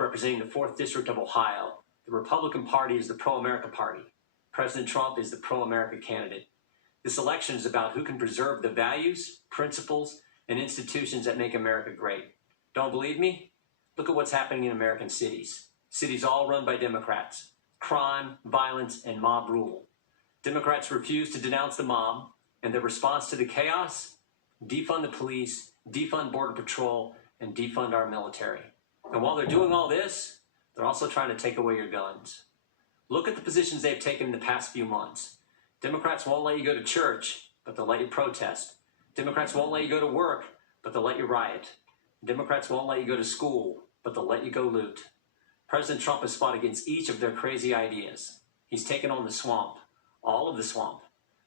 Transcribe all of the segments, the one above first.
representing the 4th District of Ohio. The Republican Party is the pro-America party. President Trump is the pro-America candidate. This election is about who can preserve the values, principles, and institutions that make America great. Don't believe me? Look at what's happening in American cities. Cities all run by Democrats. Crime, violence, and mob rule. Democrats refuse to denounce the mob, and their response to the chaos? Defund the police, defund Border Patrol, and defund our military. And while they're doing all this, they're also trying to take away your guns. Look at the positions they've taken in the past few months. Democrats won't let you go to church, but they'll let you protest. Democrats won't let you go to work, but they'll let you riot. Democrats won't let you go to school, but they'll let you go loot. President Trump has fought against each of their crazy ideas. He's taken on the swamp, all of the swamp,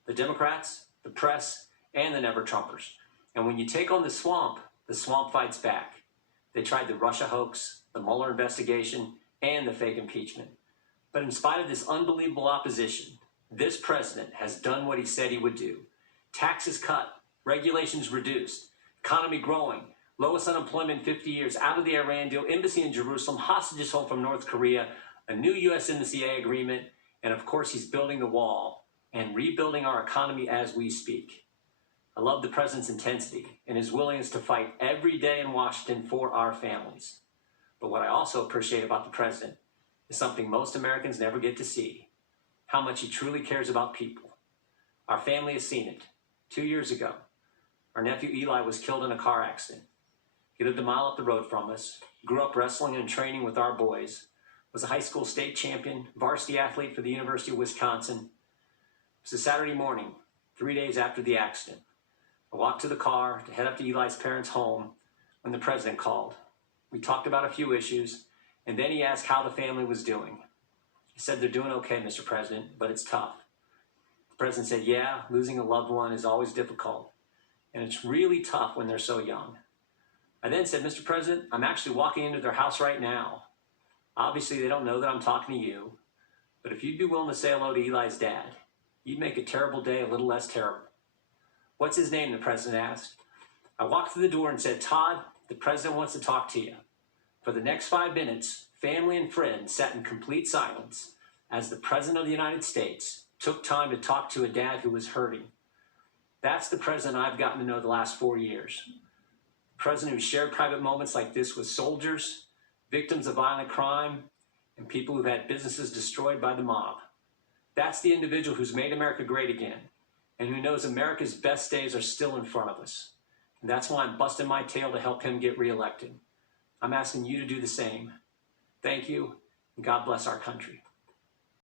the Democrats, the press, and the never-Trumpers. And when you take on the swamp fights back. They tried the Russia hoax, the Mueller investigation, and the fake impeachment. But in spite of this unbelievable opposition, this president has done what he said he would do. Taxes cut, regulations reduced, economy growing, lowest unemployment in 50 years, out of the Iran deal, embassy in Jerusalem, hostages home from North Korea, a new USMCA agreement, and of course he's building the wall and rebuilding our economy as we speak. I love the president's intensity and his willingness to fight every day in Washington for our families. But what I also appreciate about the president is something most Americans never get to see, how much he truly cares about people. Our family has seen it. 2 years ago, our nephew Eli was killed in a car accident. He lived a mile up the road from us, grew up wrestling and training with our boys, was a high school state champion, varsity athlete for the University of Wisconsin. It was a Saturday morning, 3 days after the accident. I walked to the car to head up to Eli's parents' home when the president called. We talked about a few issues, and then he asked how the family was doing. He said, "They're doing okay, Mr. President, but it's tough." The president said, "Yeah, losing a loved one is always difficult, and it's really tough when they're so young." I then said, "Mr. President, I'm actually walking into their house right now. Obviously, they don't know that I'm talking to you, but if you'd be willing to say hello to Eli's dad, you'd make a terrible day a little less terrible." "What's his name?" the president asked. I walked through the door and said, "Todd, the president wants to talk to you." For the next 5 minutes, family and friends sat in complete silence as the president of the United States took time to talk to a dad who was hurting. That's the president I've gotten to know the last 4 years. The president who shared private moments like this with soldiers, victims of violent crime, and people who've had businesses destroyed by the mob. That's the individual who's made America great again, and who knows America's best days are still in front of us. And that's why I'm busting my tail to help him get reelected. I'm asking you to do the same. Thank you, and God bless our country.